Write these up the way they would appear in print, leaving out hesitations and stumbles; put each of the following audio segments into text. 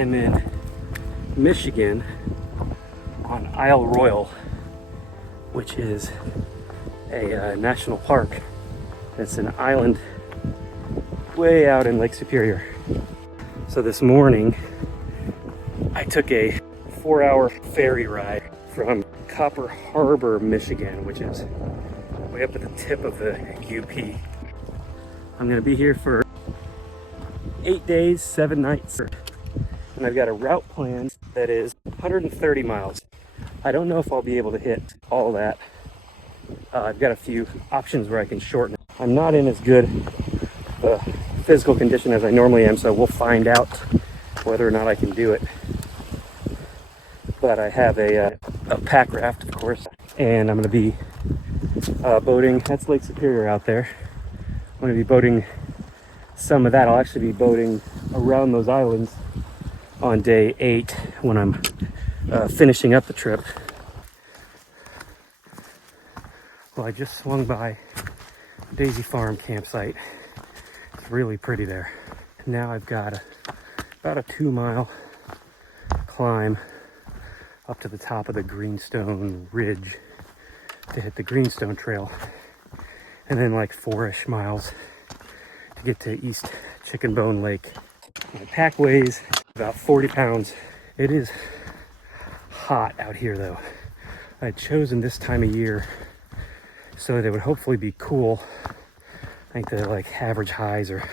I'm in Michigan on Isle Royale, which is a national park. It's an island way out in Lake Superior. So this morning I took a 4-hour ferry ride from Copper Harbor, Michigan, which is way up at the tip of the UP. I'm gonna be here for 8 days, 7 nights. And I've got a route plan that is 130 miles. I don't know if I'll be able to hit all that. I've got a few options where I can shorten it. I'm not in as good physical condition as I normally am, so we'll find out whether or not I can do it. But I have a Packraft, of course, and I'm going to be boating. That's Lake Superior out there. I'm going to be boating some of that. I'll actually be boating around those islands on day 8 when I'm finishing up the trip. Well, I just swung by Daisy Farm campsite. It's really pretty there. Now I've got about a 2-mile climb up to the top of the Greenstone Ridge to hit the Greenstone Trail, and then like 4-ish miles to get to East Chicken Bone Lake. My pack weighs about 40 pounds. It is hot out here though. I had chosen this time of year so that it would hopefully be cool. I think the like average highs are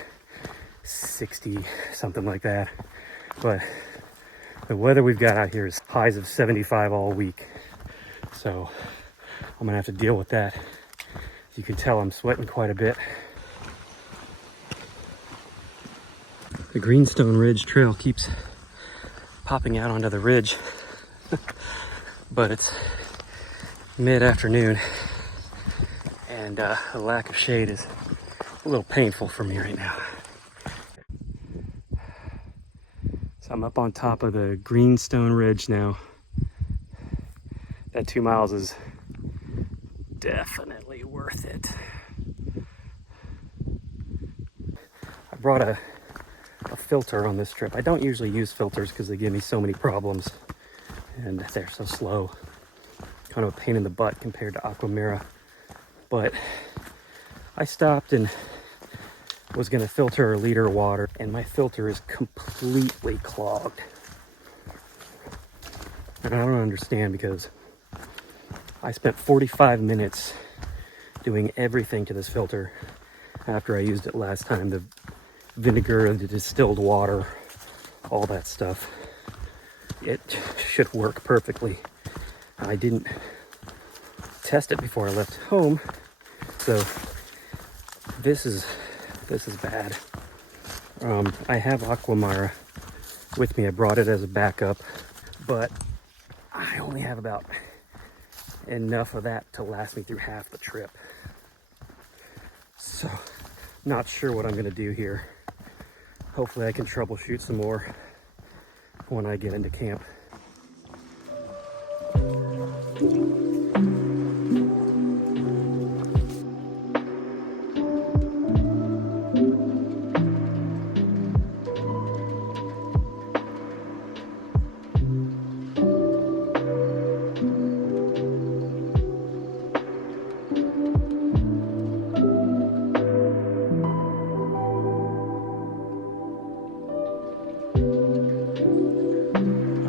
60, something like that. But the weather we've got out here is highs of 75 all week. So I'm gonna have to deal with that. As you can tell, I'm sweating quite a bit. The Greenstone Ridge Trail keeps popping out onto the ridge, but it's mid-afternoon and the lack of shade is a little painful for me right now. So I'm up on top of the Greenstone Ridge now. That 2 miles is definitely worth it. I brought a filter on this trip. I don't usually use filters because they give me so many problems and they're so slow. Kind of a pain in the butt compared to Aquamira. But I stopped and was going to filter a liter of water, and my filter is completely clogged. And I don't understand, because I spent 45 minutes doing everything to this filter after I used it last time. The vinegar, the distilled water, all that stuff. It should work perfectly. I didn't test it before I left home, so this is bad. I have Aquamira with me. I brought it as a backup, but I only have about enough of that to last me through half the trip. So, not sure what I'm gonna do here. Hopefully I can troubleshoot some more when I get into camp.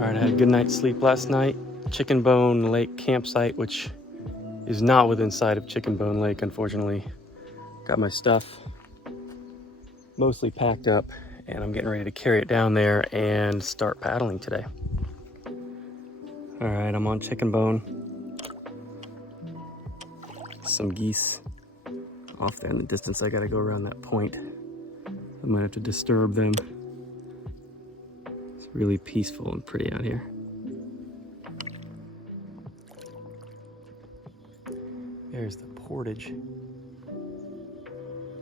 I had a good night's sleep last night. Chicken Bone Lake campsite, which is not within sight of Chicken Bone Lake, unfortunately. Got my stuff mostly packed up, and I'm getting ready to carry it down there and start paddling today. All right, I'm on Chicken Bone. Some geese off there in the distance. I gotta go around that point. I might have to disturb them. It's really peaceful and pretty out here. There's the portage. You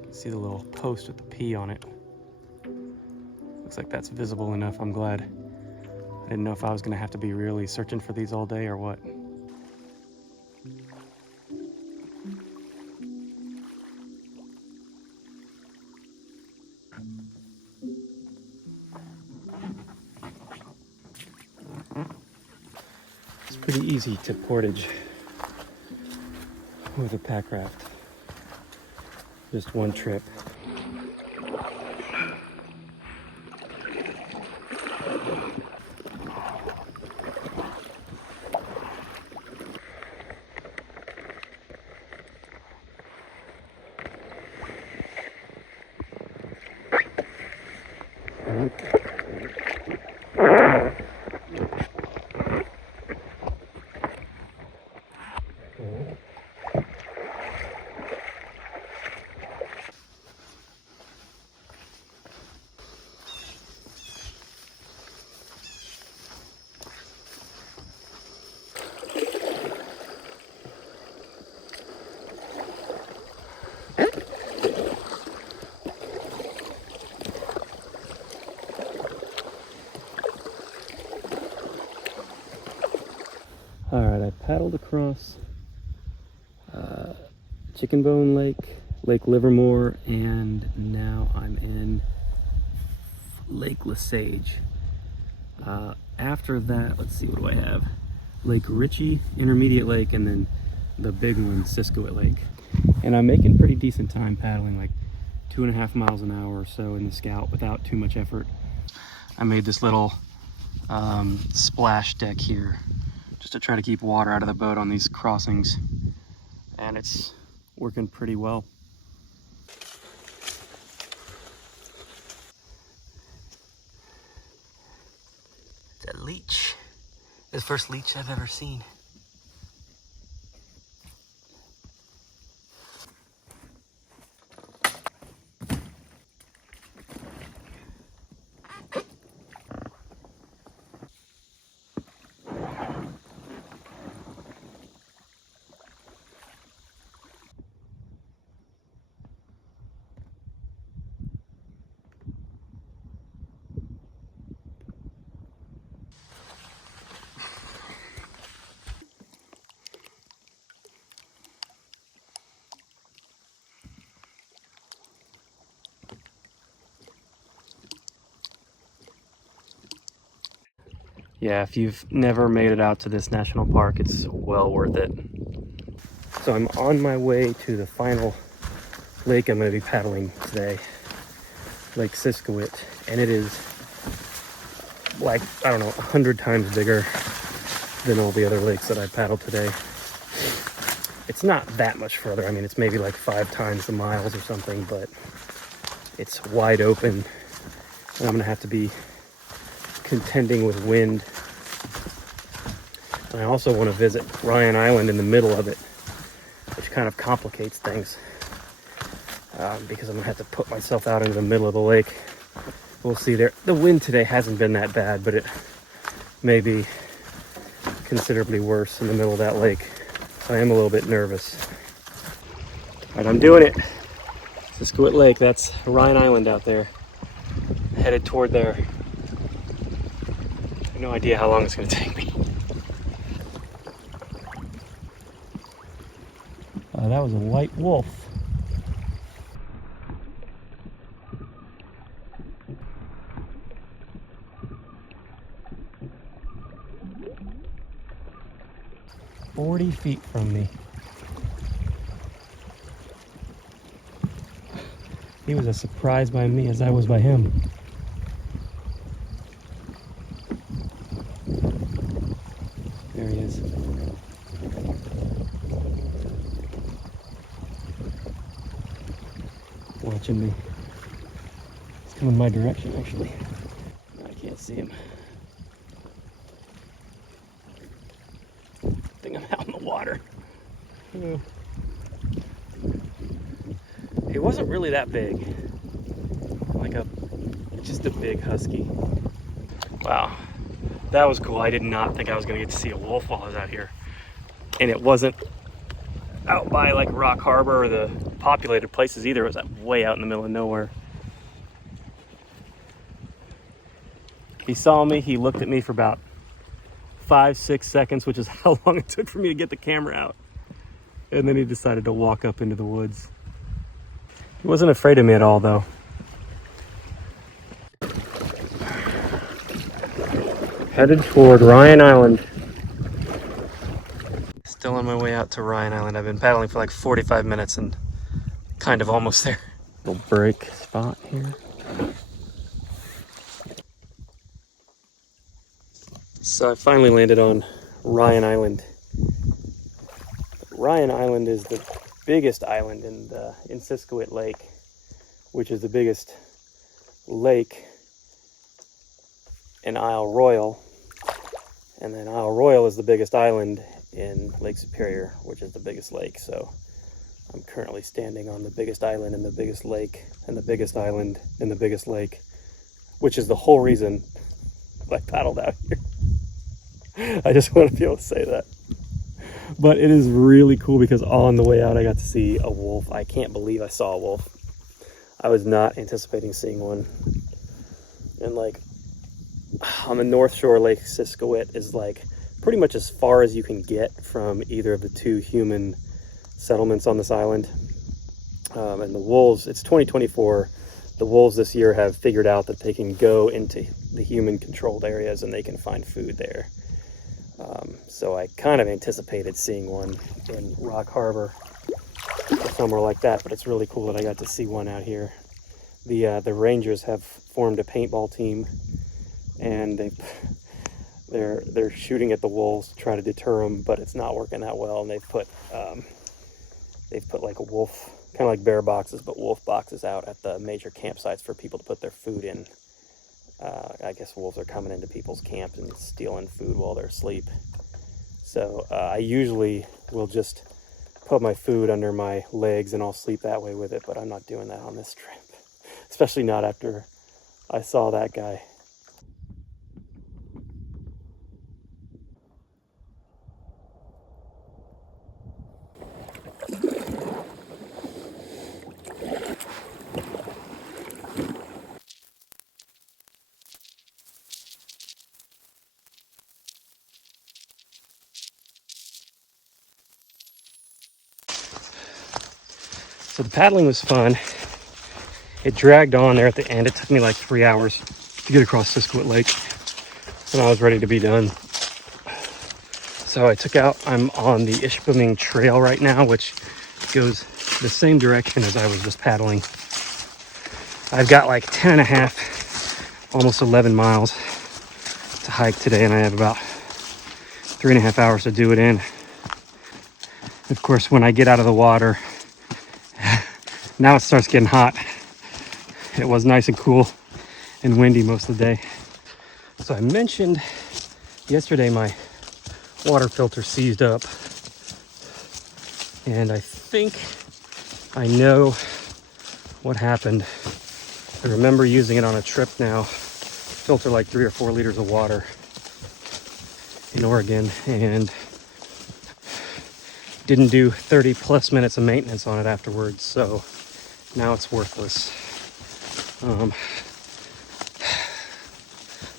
can see the little post with the P on it. Looks like that's visible enough. I'm glad. I didn't know if I was gonna have to be really searching for these all day or what. Pretty easy to portage with a Packraft. Just one trip. All right, I paddled across Chicken Bone Lake, Lake Livermore, and now I'm in Lake Lesage. After that, let's see, what do I have? Lake Ritchie, Intermediate Lake, and then the big one, Siskiwit Lake. And I'm making pretty decent time paddling, like 2.5 miles an hour or so in the Scout without too much effort. I made this little splash deck here just to try to keep water out of the boat on these crossings, and it's working pretty well. It's a leech. It's the first leech I've ever seen. Yeah, if you've never made it out to this national park, it's well worth it. So I'm on my way to the final lake I'm going to be paddling today, Lake Siskiwit, and it is like, I don't know, 100 times bigger than all the other lakes that I paddled today. It's not that much further. I mean, it's maybe like 5 times the miles or something, but it's wide open, and I'm going to have to be contending with wind. And I also want to visit Ryan Island in the middle of it, which kind of complicates things because I'm going to have to put myself out into the middle of the lake. We'll see there. The wind today hasn't been that bad, but it may be considerably worse in the middle of that lake. So I am a little bit nervous. All right, I'm doing it. Siskiwit Lake, that's Ryan Island out there. Headed toward there. I have no idea how long it's going to take me. That was a white wolf. "40 feet from me." He was as surprised by me as I was by him. There he is. Watching me. He's coming my direction, actually. I can't see him. I think I'm out in the water. He wasn't really that big. Like just a big husky. Wow, that was cool. I did not think I was gonna get to see a wolf while I was out here. And it wasn't out by like Rock Harbor or the populated places either. It was way out in the middle of nowhere. He saw me, he looked at me for about 5-6 seconds, which is how long it took for me to get the camera out. And then he decided to walk up into the woods. He wasn't afraid of me at all, though. Headed toward Ryan Island. Still on my way out to Ryan Island. I've been paddling for like 45 minutes and kind of almost there. Little break spot here. So I finally landed on Ryan Island. Ryan Island is the biggest island in Siskiwit Lake, which is the biggest lake in Isle Royale. And then Isle Royale is the biggest island in Lake Superior, which is the biggest lake. So I'm currently standing on the biggest island in the biggest lake, and the biggest island in the biggest lake, which is the whole reason I paddled out here. I just want to be able to say that. But it is really cool because on the way out I got to see a wolf. I can't believe I saw a wolf. I was not anticipating seeing one. And like on the North Shore, Lake Siskiwit is like pretty much as far as you can get from either of the two human settlements on this island. And the wolves, it's 2024. The wolves this year have figured out that they can go into the human controlled areas and they can find food there. So I kind of anticipated seeing one in Rock Harbor or somewhere like that, but it's really cool that I got to see one out here. The Rangers have formed a paintball team, and they're shooting at the wolves to try to deter them, but it's not working that well. And they've put like a wolf, kind of like bear boxes, but wolf boxes out at the major campsites for people to put their food in. I guess wolves are coming into people's camps and stealing food while they're asleep. So I usually will just put my food under my legs and I'll sleep that way with it, but I'm not doing that on this trip, especially not after I saw that guy. So the paddling was fun. It dragged on there at the end. It took me like 3 hours to get across Siskiwit Lake, and I was ready to be done. So I took out, I'm on the Ishpeming trail right now, which goes the same direction as I was just paddling. I've got like 10 and a half, almost 11 miles to hike today, and I have about 3.5 hours to do it in. Of course, when I get out of the water, now it starts getting hot. It was nice and cool and windy most of the day. So I mentioned yesterday my water filter seized up, and I think I know what happened. I remember using it on a trip now, filter like 3 or 4 liters of water in Oregon, and didn't do 30 plus minutes of maintenance on it afterwards, so now it's worthless.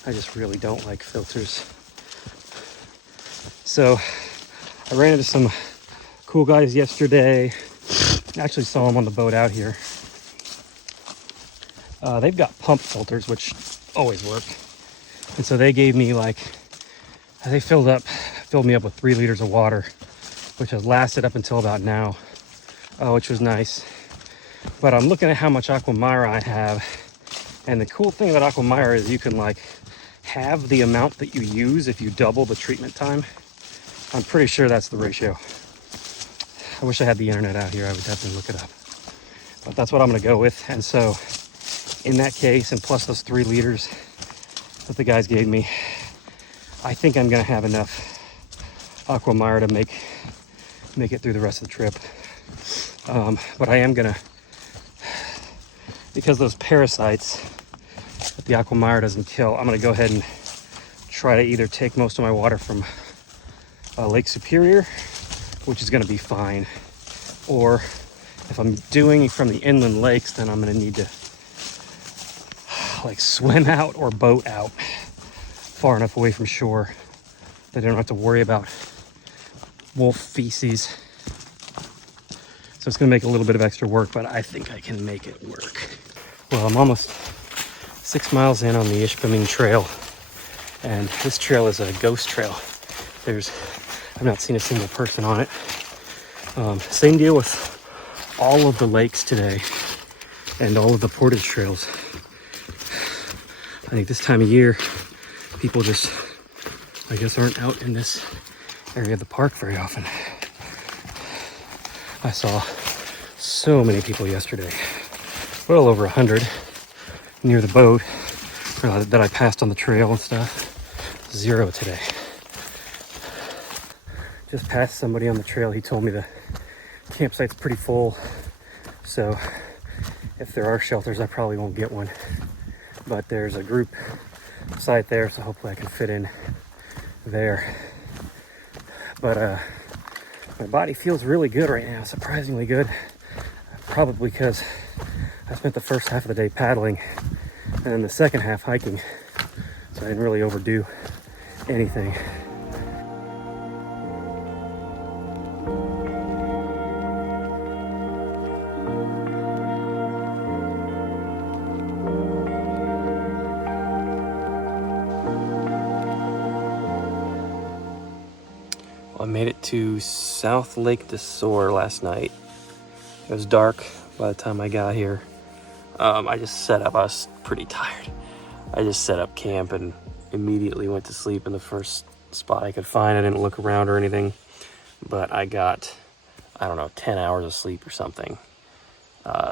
I just really don't like filters. So I ran into some cool guys yesterday. I actually saw them on the boat out here. They've got pump filters, which always work. And so they gave me they filled me up with 3 liters of water, which has lasted up until about now, which was nice. But I'm looking at how much Aquamira I have. And the cool thing about Aquamira is you can have the amount that you use if you double the treatment time. I'm pretty sure that's the ratio. I wish I had the internet out here. I would definitely look it up. But that's what I'm going to go with. And so in that case, and plus those 3 liters that the guys gave me, I think I'm going to have enough Aquamira to make it through the rest of the trip. But I am going to, because those parasites that the Aquamira doesn't kill, I'm going to go ahead and try to either take most of my water from Lake Superior, which is going to be fine, or if I'm doing from the inland lakes, then I'm going to need to swim out or boat out far enough away from shore that I don't have to worry about wolf feces. So it's going to make a little bit of extra work, but I think I can make it work. Well, I'm almost 6 miles in on the Ishpeming trail, and this trail is a ghost trail. There's I've not seen a single person on it. Same deal with all of the lakes today and all of the portage trails. I think this time of year, people just, I guess, aren't out in this area of the park very often. I saw so many people yesterday, well over 100 near the boat that I passed on the trail and stuff. 0 today. Just passed somebody on the trail. He told me the campsite's pretty full, so if there are shelters, I probably won't get one. But there's a group site there, so hopefully I can fit in there. But my body feels really good right now, surprisingly good. Probably because I spent the first half of the day paddling and then the second half hiking, so I didn't really overdo anything. I made it to South Lake DeSoar last night. It was dark by the time I got here. I just set up, I was pretty tired. I just set up camp and immediately went to sleep in the first spot I could find. I didn't look around or anything, but I got, I don't know, 10 hours of sleep or something.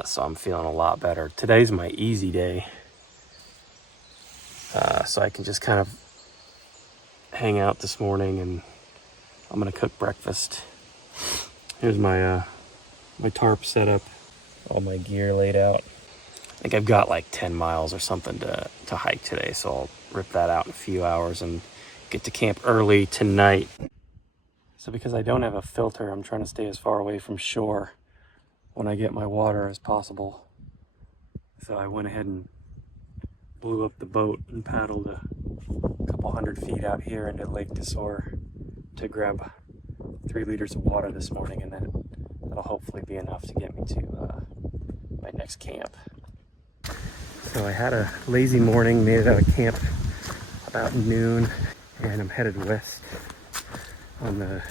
So I'm feeling a lot better. Today's my easy day. So I can just kind of hang out this morning, and I'm gonna cook breakfast. Here's my my tarp set up, all my gear laid out. I think I've got like 10 miles or something to hike today, so I'll rip that out in a few hours and get to camp early tonight. So because I don't have a filter, I'm trying to stay as far away from shore when I get my water as possible. So I went ahead and blew up the boat and paddled a couple 100 feet out here into Lake DeSoar to grab 3 liters of water this morning, and then that'll hopefully be enough to get me to my next camp. So I had a lazy morning, made it out of camp about noon, and I'm headed west on the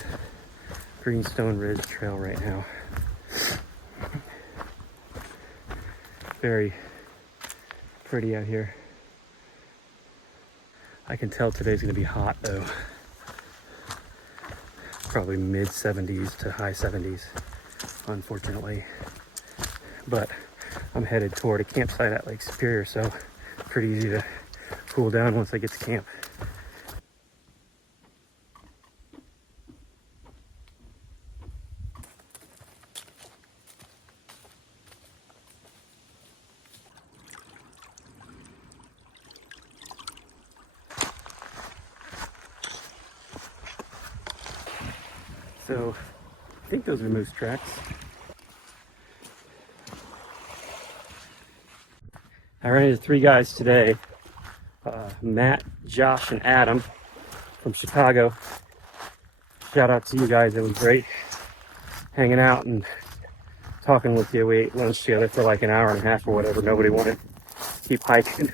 Minong Ridge trail right now. Very pretty out here. I can tell today's gonna be hot though. Probably mid 70s to high 70s, unfortunately. But I'm headed toward a campsite at Lake Superior, so pretty easy to cool down once I get to camp. So I think those are moose tracks. I ran into 3 guys today, Matt, Josh, and Adam from Chicago. Shout out to you guys, it was great hanging out and talking with you. We ate lunch together for like an hour and a half or whatever. Nobody wanted to keep hiking.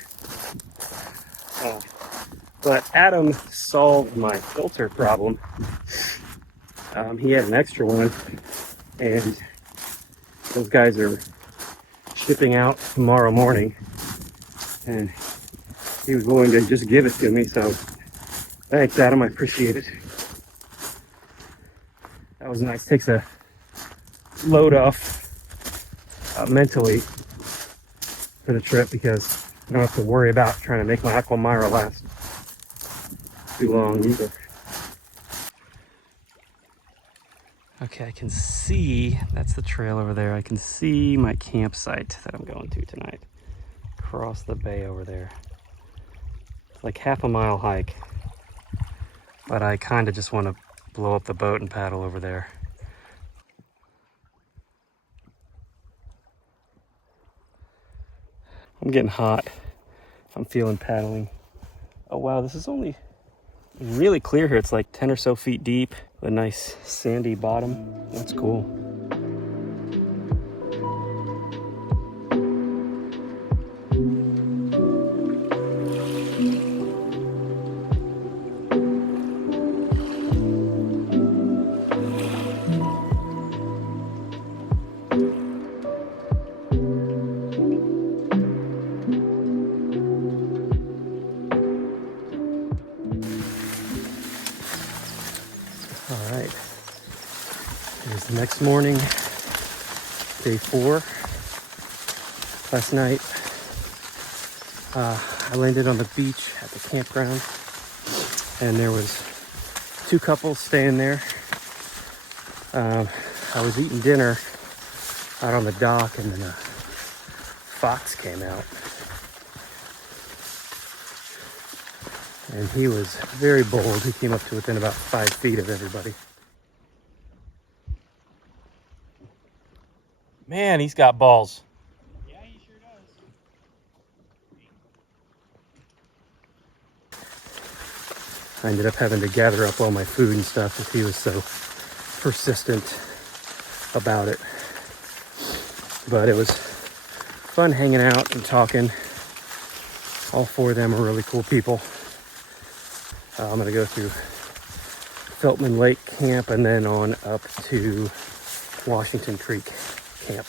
But Adam solved my filter problem. He had an extra one, and those guys are shipping out tomorrow morning, and he was willing to just give it to me, so thanks, Adam, I appreciate it. That was nice. Takes a load off mentally for the trip, because I don't have to worry about trying to make my Aquamira last too long either. Okay, I can see, that's the trail over there. I can see my campsite that I'm going to tonight. Across the bay over there. It's like half a mile hike. But I kind of just want to blow up the boat and paddle over there. I'm getting hot. I'm feeling paddling. Oh wow, this is only really clear here. It's like 10 or so feet deep. A nice sandy bottom. That's cool. All right, here's the next morning, day 4. Last night, I landed on the beach at the campground, and there was 2 couples staying there. I was eating dinner out on the dock, and then a fox came out. And he was very bold. He came up to within about 5 feet of everybody. Man, he's got balls. Yeah, he sure does. I ended up having to gather up all my food and stuff because he was so persistent about it. But it was fun hanging out and talking. All 4 of them are really cool people. I'm gonna go through Feldtmann Lake Camp and then on up to Washington Creek Camp.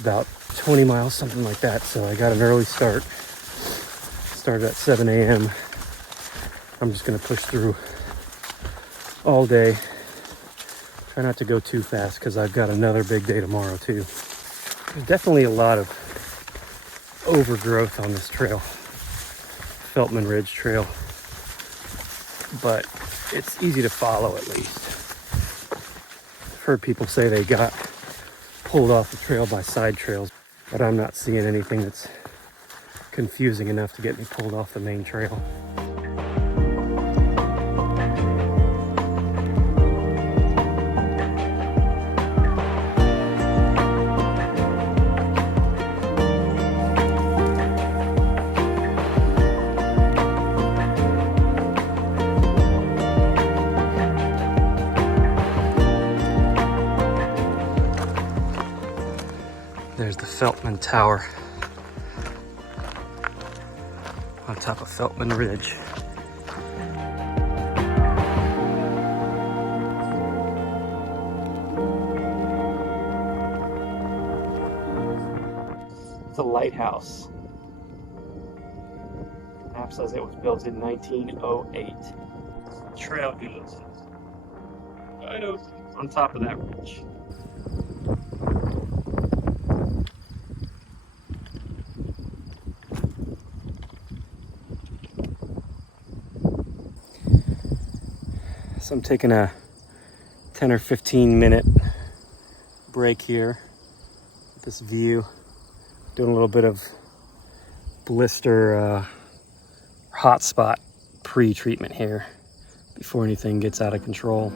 About 20 miles, something like that. So I got an early start. Started at 7 a.m. I'm just gonna push through all day. Try not to go too fast because I've got another big day tomorrow too. There's definitely a lot of overgrowth on this trail, Feldtmann Ridge trail, but it's easy to follow at least. I've heard people say they got pulled off the trail by side trails, but I'm not seeing anything that's confusing enough to get me pulled off the main trail. There's the Feldtmann Tower on top of Feldtmann Ridge. It's a lighthouse. The map says it was built in 1908. Trail goes right on top of that ridge. So I'm taking a 10 or 15 minute break here with this view. Doing a little bit of blister hot spot pre-treatment here before anything gets out of control.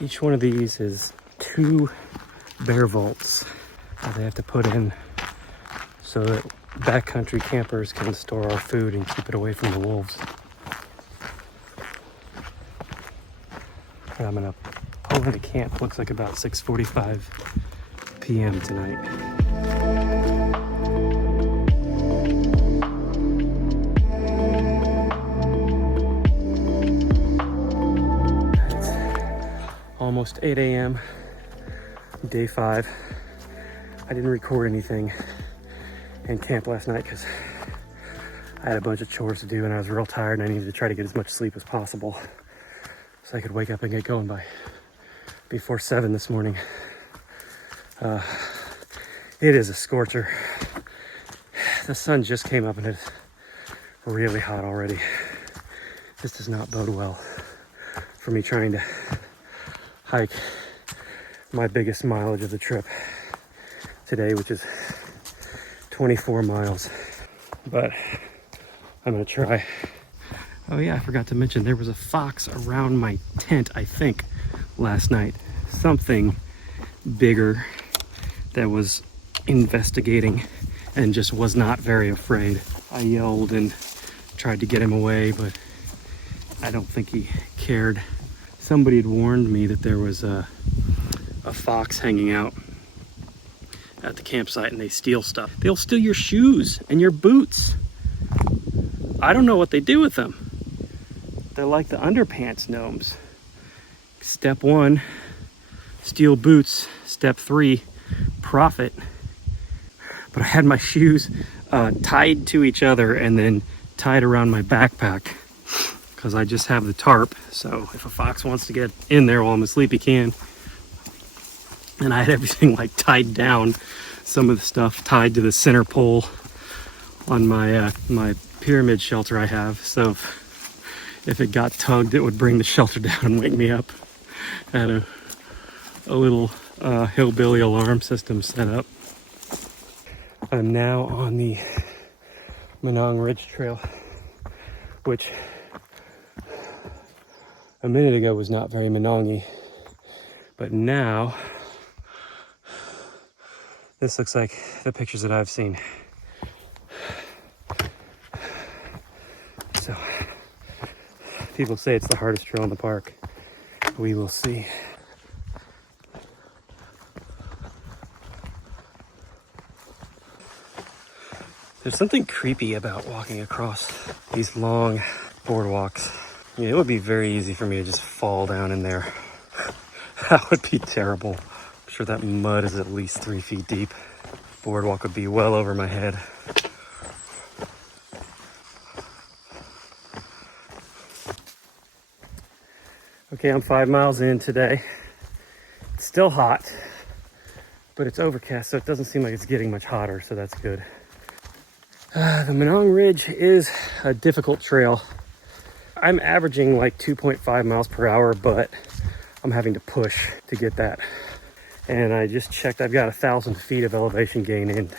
Each one of these is 2 bear vaults that they have to put in so that backcountry campers can store our food and keep it away from the wolves. But I'm gonna pull into camp. Looks like about 6:45 p.m. tonight. Almost 8 a.m. day 5. I didn't record anything in camp last night because I had a bunch of chores to do and I was real tired and I needed to try to get as much sleep as possible so I could wake up and get going before 7 this morning. It is a scorcher. The sun just came up and it's really hot already. This does not bode well for me trying to hike my biggest mileage of the trip today, which is 24 miles. But I'm gonna try. Oh yeah, I forgot to mention there was a fox around my tent, I think, last night. Something bigger that was investigating and just was not very afraid. I yelled and tried to get him away, but I don't think he cared. Somebody had warned me that there was a fox hanging out at the campsite and they steal stuff. They'll steal your shoes and your boots. I don't know what they do with them. They're like the underpants gnomes. Step 1, steal boots. Step 3, profit. But I had my shoes tied to each other and then tied around my backpack because I just have the tarp. So if a fox wants to get in there while I'm asleep, he can. And I had everything like tied down. Some of the stuff tied to the center pole on my my pyramid shelter I have. So if it got tugged, it would bring the shelter down and wake me up. I had a little hillbilly alarm system set up. I'm now on the Minong Ridge trail, which a minute ago was not very Minong-y, but now this looks like the pictures that I've seen. So people say it's the hardest trail in the park. We will see. There's something creepy about walking across these long boardwalks. I mean, it would be very easy for me to just fall down in there. That would be terrible. I'm sure that mud is at least 3 feet deep. Boardwalk would be well over my head. Okay, I'm 5 miles in today. It's still hot, but it's overcast, so it doesn't seem like it's getting much hotter, so that's good. The Minong Ridge is a difficult trail. I'm averaging like 2.5 miles per hour, but I'm having to push to get that. And I just checked, I've got 1,000 feet of elevation gain in.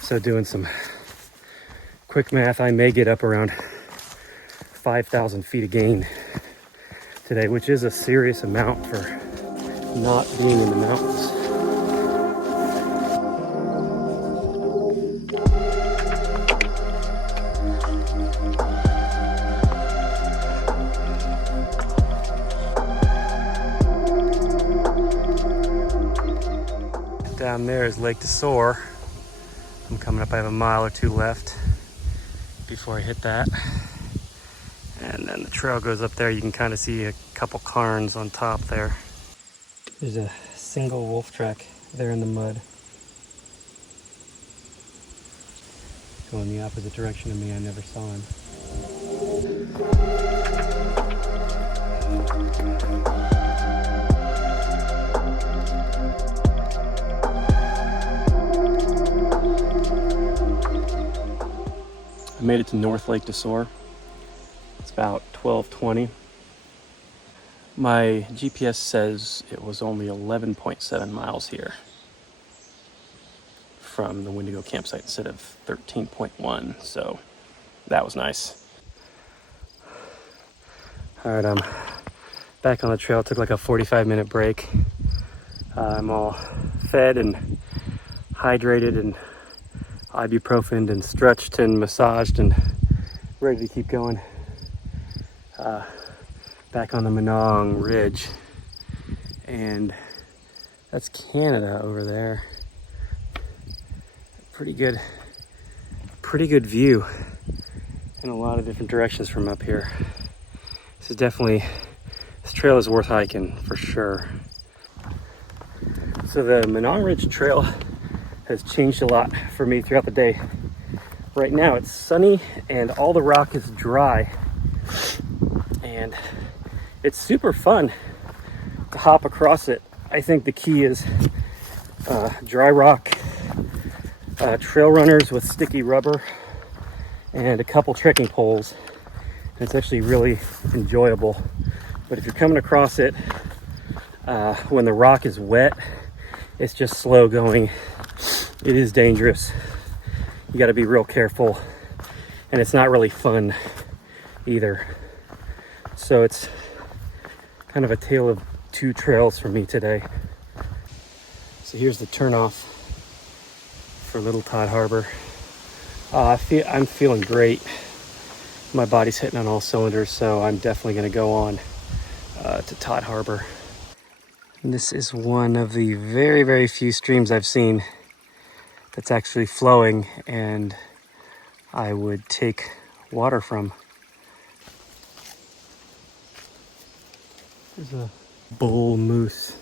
So doing some quick math, I may get up around 5,000 feet of gain today, which is a serious amount for not being in the mountains. Down there is Lake DeSoar. I'm coming up, I have a mile or two left before I hit that. And then the trail goes up there. You can kind of see a couple cairns on top there. There's a single wolf track there in the mud. Going the opposite direction of me, I never saw him. I made it to North Lake DeSoar. It's about 12:20. My GPS says it was only 11.7 miles here from the Wendigo campsite instead of 13.1, so that was nice. All right, I'm back on the trail. It took like a 45-minute break. I'm all fed and hydrated and ibuprofen and stretched and massaged and ready to keep going. Back on the Minong Ridge, and that's Canada over there. Pretty good view in a lot of different directions from up here. This trail is worth hiking for sure. So the Minong Ridge trail has changed a lot for me throughout the day. Right now it's sunny and all the rock is dry, and it's super fun to hop across it. I think the key is dry rock, trail runners with sticky rubber, and a couple trekking poles. And it's actually really enjoyable. But if you're coming across it when the rock is wet, it's just slow going. It is dangerous. You got to be real careful, and it's not really fun either. So it's kind of a tale of two trails for me today. So here's the turnoff for Little Todd Harbor. I'm feeling great. My body's hitting on all cylinders, so I'm definitely going to go on to Todd Harbor. And this is one of the very, very few streams I've seen that's actually flowing and I would take water from. There's a bull moose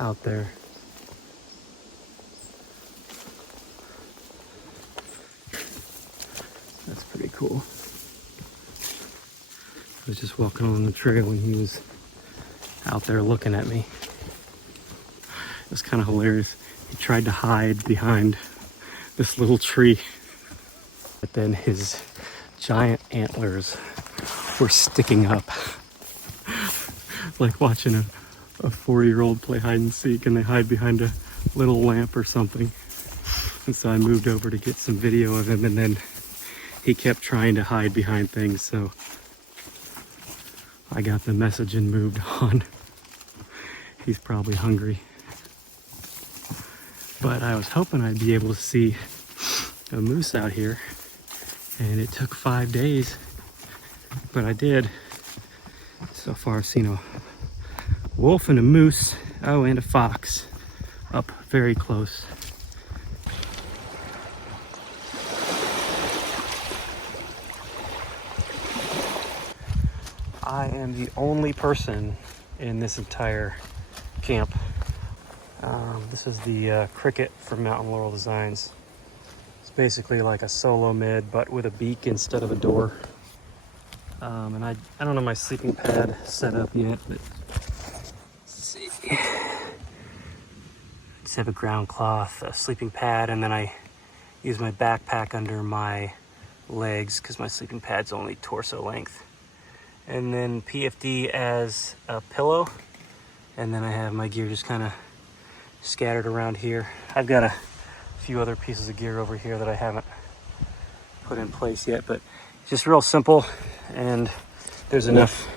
out there. That's pretty cool. I was just walking along the trail when he was out there looking at me. It was kind of hilarious. He tried to hide behind this little tree, but then his giant antlers were sticking up. Like watching a 4-year-old play hide and seek and they hide behind a little lamp or something. And so I moved over to get some video of him, and then he kept trying to hide behind things, so I got the message and moved on. He's probably hungry. But I was hoping I'd be able to see a moose out here, and it took 5 days, but I did. So far I've seen a wolf and a moose, oh, and a fox up very close. I am the only person in this entire camp. This is the Cricket from Mountain Laurel Designs. It's basically like a solo mid, but with a beak instead of a door. And I don't have my sleeping pad set up yet, but let's see. Just have a ground cloth, a sleeping pad, and then I use my backpack under my legs because my sleeping pad's only torso length. And then PFD as a pillow, and then I have my gear just kind of scattered around here. I've got a few other pieces of gear over here that I haven't put in place yet, but just real simple, and there's enough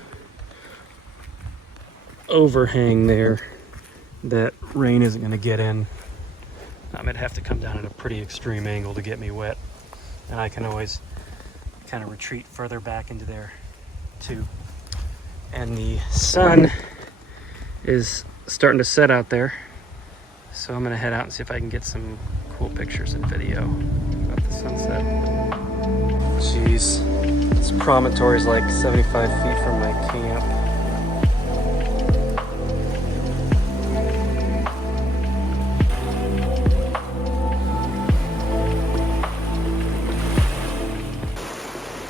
overhang there that rain isn't going to get in. I'm going to have to come down at a pretty extreme angle to get me wet, and I can always kind of retreat further back into there too. And the sun is starting to set out there, so I'm gonna head out and see if I can get some cool pictures and video of the sunset. Jeez, this promontory is like 75 feet from my camp.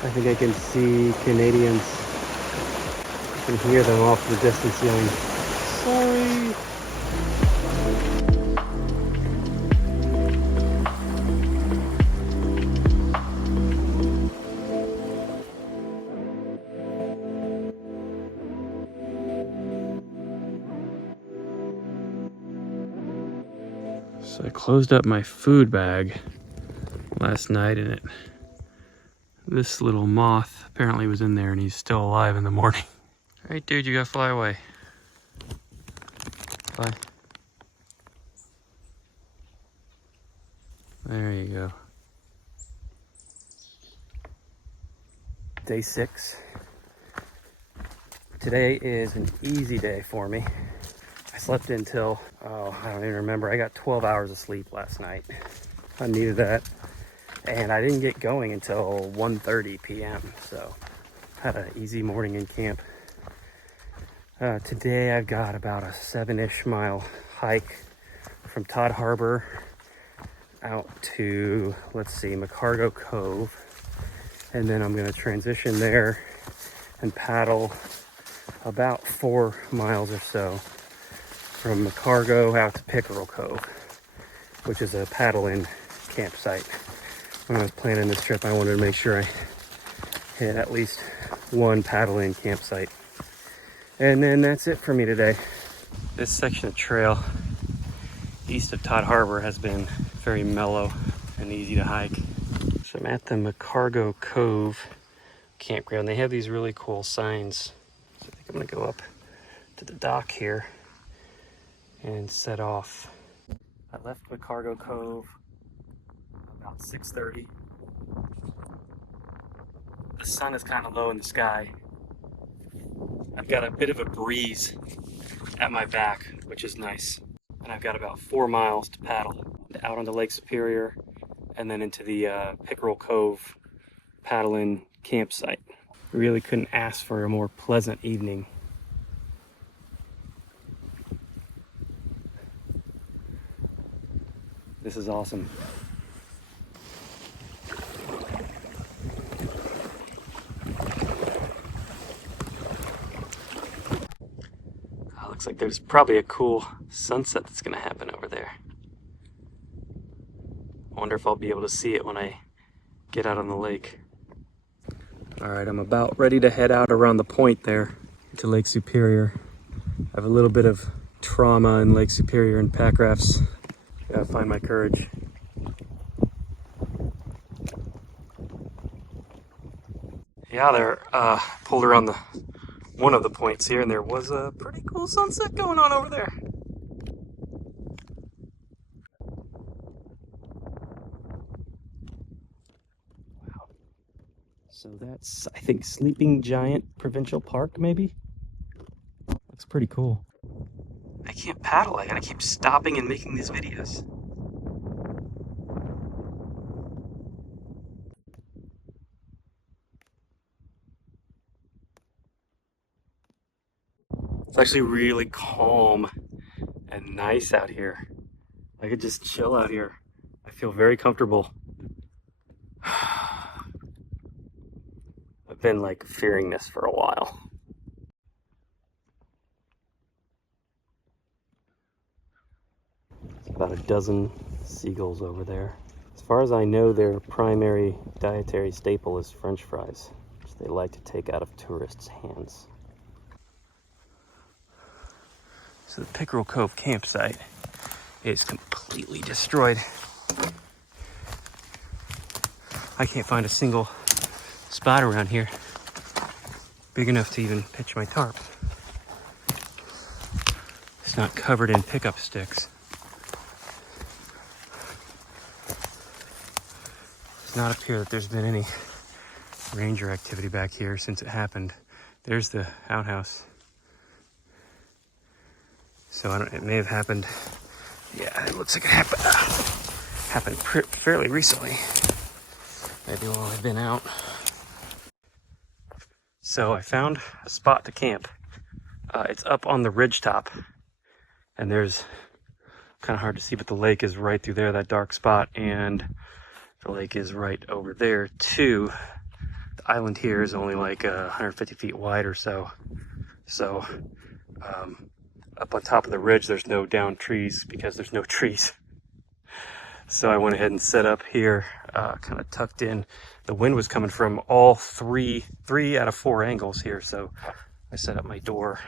I think I can see Canadians. I can hear them off in the distance yelling, "Sorry." So I closed up my food bag last night, and this little moth apparently was in there, and he's still alive in the morning. All right, dude, you gotta fly away. Bye. There you go. Day 6. Today is an easy day for me. I slept until, I don't even remember. I got 12 hours of sleep last night. I needed that. And I didn't get going until 1:30 p.m. So had an easy morning in camp. Today I've got about a 7-ish mile hike from Todd Harbor out to, let's see, McCargo Cove. And then I'm gonna transition there and paddle about 4 miles or so from McCargo out to Pickerel Cove, which is a paddle-in campsite. When I was planning this trip, I wanted to make sure I hit at least one paddle-in campsite. And then that's it for me today. This section of trail east of Todd Harbor has been very mellow and easy to hike. So I'm at the McCargo Cove campground. They have these really cool signs. So I think I'm gonna go up to the dock here and set off I left Cargo Cove about 6:30. The sun is kind of low in the sky. I've got a bit of a breeze at my back, which is nice. And I've got about 4 miles to paddle out onto Lake Superior and then into the Pickerel Cove paddle-in campsite. Really couldn't ask for a more pleasant evening. This is awesome. Oh, looks like there's probably a cool sunset that's gonna happen over there. I wonder if I'll be able to see it when I get out on the lake. All right, I'm about ready to head out around the point there to Lake Superior. I have a little bit of trauma in Lake Superior and Packrafts. Gotta find my courage. Yeah, they're pulled around one of the points here, and there was a pretty cool sunset going on over there. Wow. So that's, I think, Sleeping Giant Provincial Park, maybe? Looks pretty cool. I can't paddle. I gotta keep stopping and making these videos. It's actually really calm and nice out here. I could just chill out here. I feel very comfortable. I've been like fearing this for a while. There's about a dozen seagulls over there. As far as I know, their primary dietary staple is French fries, which they like to take out of tourists' hands. So the Pickerel Cove campsite is completely destroyed. I can't find a single spot around here big enough to even pitch my tarp. It's not covered in pickup sticks. Does not appear that there's been any ranger activity back here since it happened. There's the outhouse. So it may have happened. Yeah, it looks like it happened fairly recently. Maybe while I've been out. So I found a spot to camp. It's up on the ridge top, and there's kind of hard to see, but the lake is right through there, that dark spot, and the lake is right over there too. The island here is only like 150 feet wide or so. So up on top of the ridge, there's no down trees because there's no trees. So I went ahead and set up here, kind of tucked in. The wind was coming from all three out of 4 angles here. So I set up my door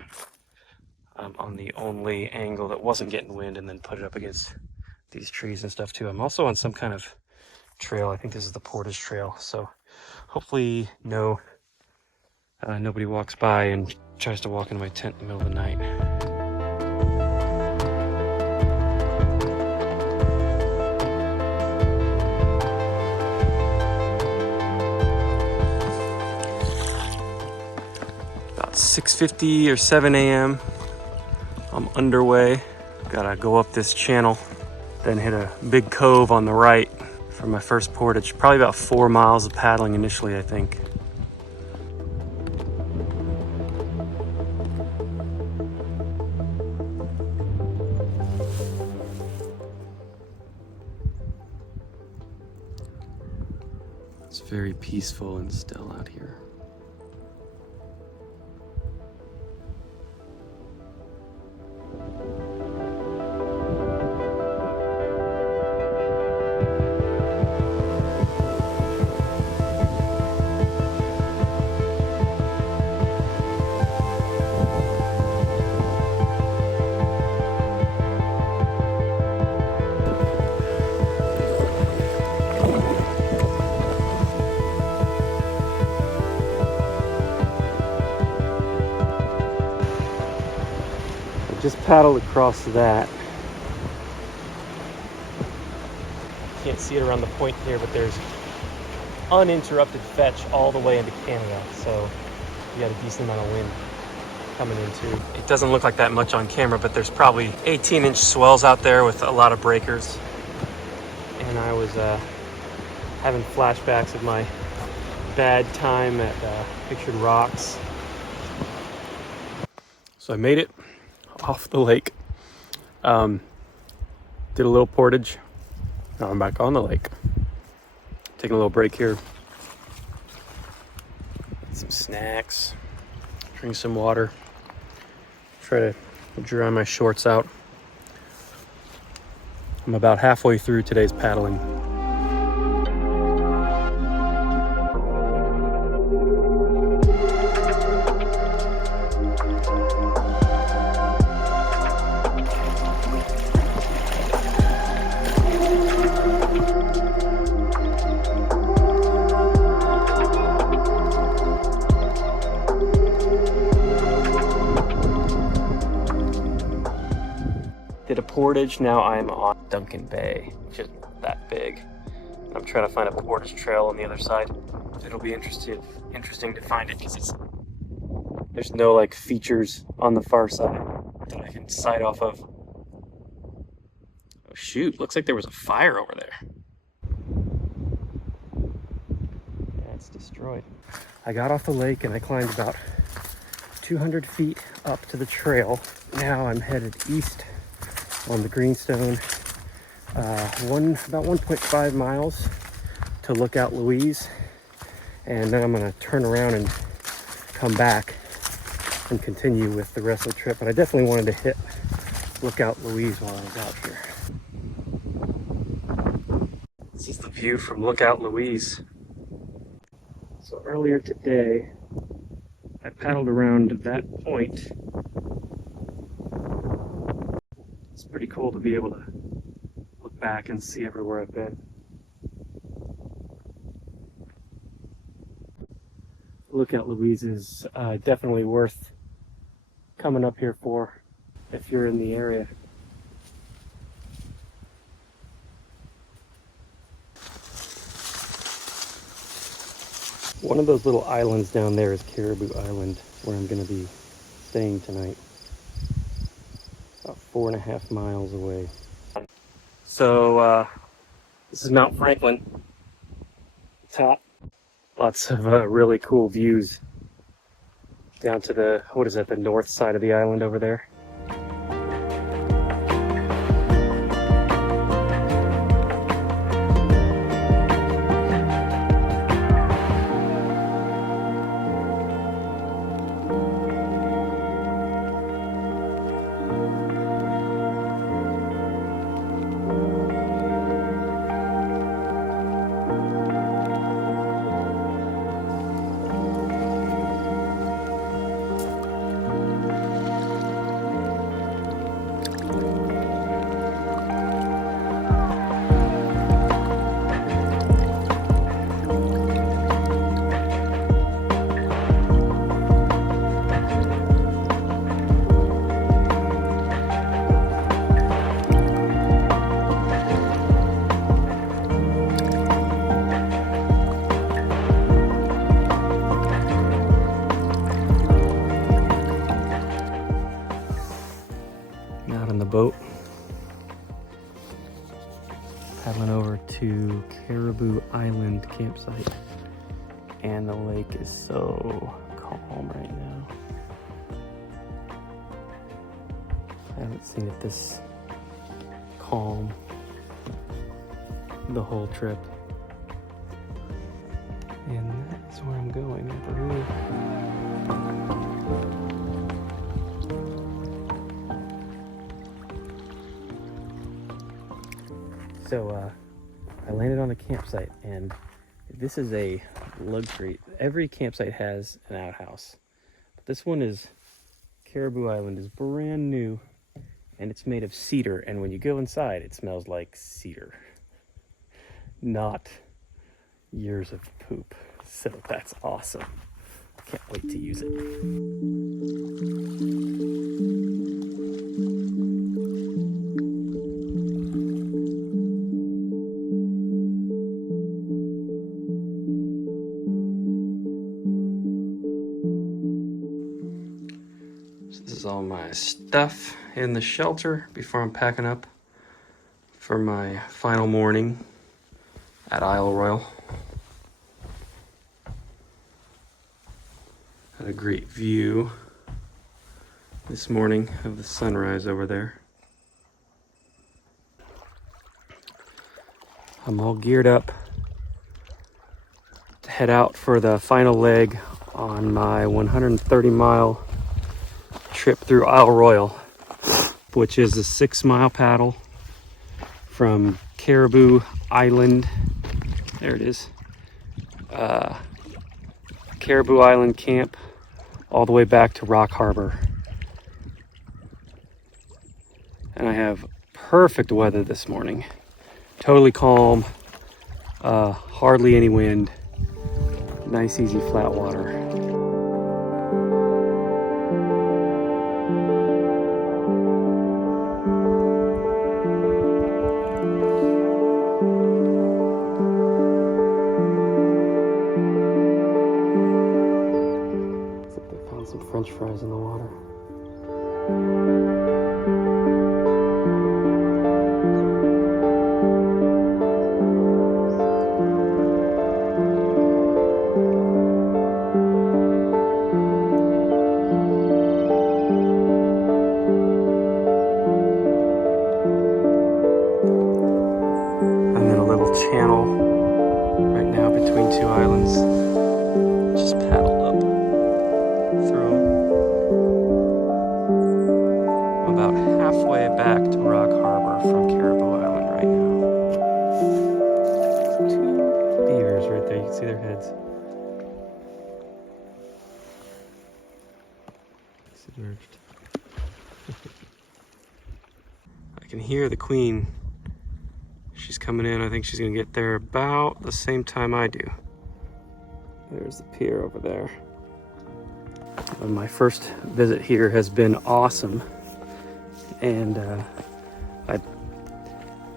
on the only angle that wasn't getting wind, and then put it up against these trees and stuff too. I'm also on some kind of trail. I think this is the Portage Trail. So hopefully nobody walks by and tries to walk into my tent in the middle of the night. About 6:50 or 7 a.m. I'm underway. Gotta go up this channel, then hit a big cove on the right for my first portage. Probably about 4 miles of paddling initially, I think. It's very peaceful and still out here. Just paddled across that. can't see it around the point here, but there's uninterrupted fetch all the way into Canada. So you got a decent amount of wind coming into. It doesn't look like that much on camera, but there's probably 18-inch swells out there with a lot of breakers. And I was having flashbacks of my bad time at Pictured Rocks. So I made it off the lake. Did a little portage. Now I'm back on the lake. Taking a little break here. Some snacks. Drink some water. Try to dry my shorts out. I'm about halfway through today's paddling. Did a portage, now I'm on Duncan Bay, which isn't that big. I'm trying to find a portage trail on the other side. It'll be interesting to find it because there's no like features on the far side that I can sight off of. Oh shoot, looks like there was a fire over there. Yeah, it's destroyed. I got off the lake and I climbed about 200 feet up to the trail. Now I'm headed east on the Greenstone, about 1.5 miles to Lookout Louise, and then I'm gonna turn around and come back and continue with the rest of the trip. But I definitely wanted to hit Lookout Louise while I was out here. This is the view from Lookout Louise. So earlier today, I paddled around that point. It's pretty cool to be able to look back and see everywhere I've been. Lookout Louise is definitely worth coming up here for if you're in the area. One of those little islands down there is Caribou Island, where I'm going to be staying tonight. About 4.5 miles away. So this is Mount Franklin. Top. Lots of really cool views down to the, what is that, the north side of the island over there. Boat paddling over to Caribou Island campsite, and the lake is so calm right now. I haven't seen it this calm the whole trip, and that's where I'm going, I believe. So I landed on a campsite, and this is a luxury. Every campsite has an outhouse, but this one is, Caribou Island is brand new, and it's made of cedar, and when you go inside it smells like cedar, not years of poop. So that's awesome. Can't wait to use it. is all my stuff in the shelter before I'm packing up for my final morning at Isle Royale. Had a great view this morning of the sunrise over there. I'm all geared up to head out for the final leg on my 130-mile trip through Isle Royale, which is a 6-mile paddle from Caribou Island. There it is. Caribou Island camp all the way back to Rock Harbor. And I have perfect weather this morning. Totally calm, hardly any wind, nice easy flat water. Looks like they found some French fries in the water. Channel right now between two islands. Just paddle up through them. I'm about halfway back to Rock Harbor from Caribou Island right now. Two beavers right there, you can see their heads. Submerged. I can hear the queen. She's coming in. I think she's gonna get there about the same time I do. There's the pier over there. My first visit here has been awesome. And I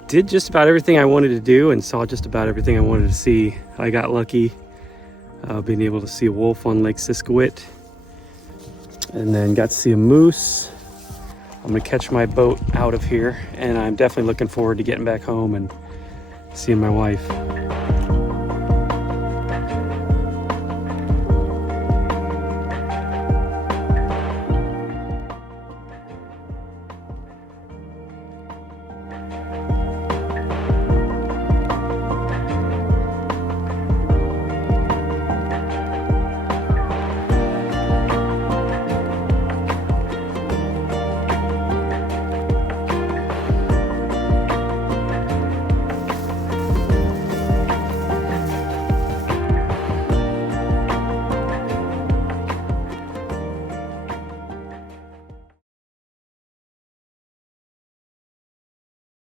did just about everything I wanted to do and saw just about everything I wanted to see. I got lucky being able to see a wolf on Lake Siskiyou, and then got to see a moose. I'm gonna catch my boat out of here, and I'm definitely looking forward to getting back home and seeing my wife.